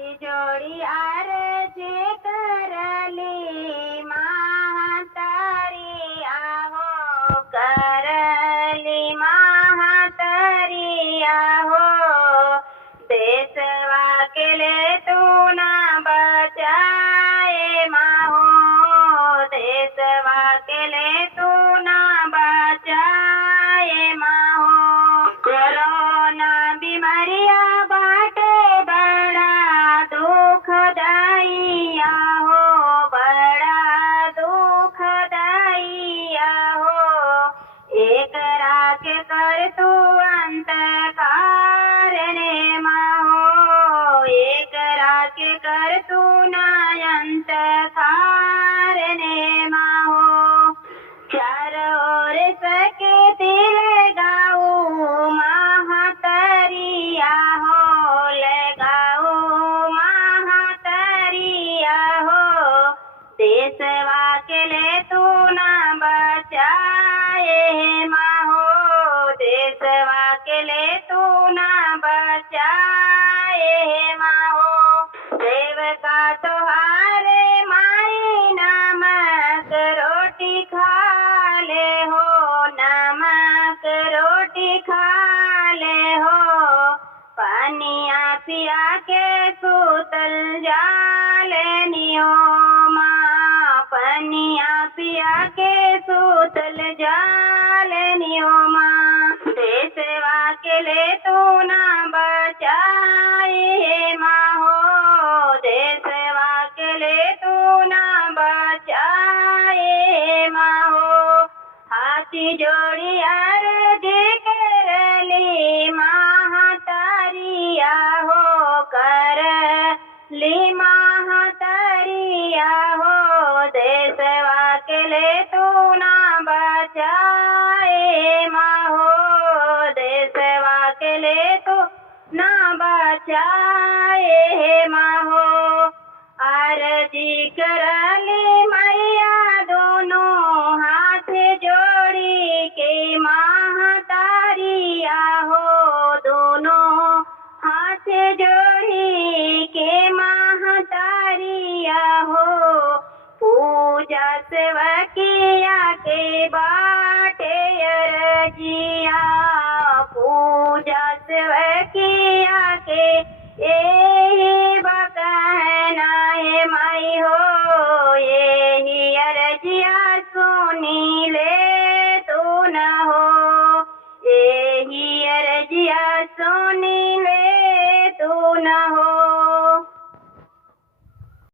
हाथी जोड़ी आरजी करली महातारी आहो करली महातारी आहो देशवा के ले तू ना बचाए माहो देशवा के ले तू ना बचाए माहो कोरोना बीमारिया बाटे बड़ा दुखदाइया हो बड़ा दुखदाइया हो एक राख कर तू अंत कारणे माहो एक राख कर तू ना अंत कारणे माहो चार ओर सके दिल गाऊ महातरिया हो लगाओ महातरिया हो देशवा के ले तू ना बचाए माहो देशवा के ले तू ना बचाए माहो देवका तोहारे माई नमक रोटी खा ले हो नमक रोटी खा ले हो पानिया पिया के सूतल जालनियो माँ पानिया पिया के सूतल जालनियो माँ देशवा के ले तू ना बचाए माँ हो देशवा के ले तू ना बचाए माँ हो हाथी जोड़ी आरजी करली महातारिया हो करली महातारिया हो देशवा के ले तू ना बचाए माहो देशवा के ले तू ना बचाए माहो आरजी करली मैया दोनों हाथ जोड़ी के महातारिया हो दोनों हाथ जोड़ी के महातारिया हो पूजा सेवकिया के बाटे अरजिया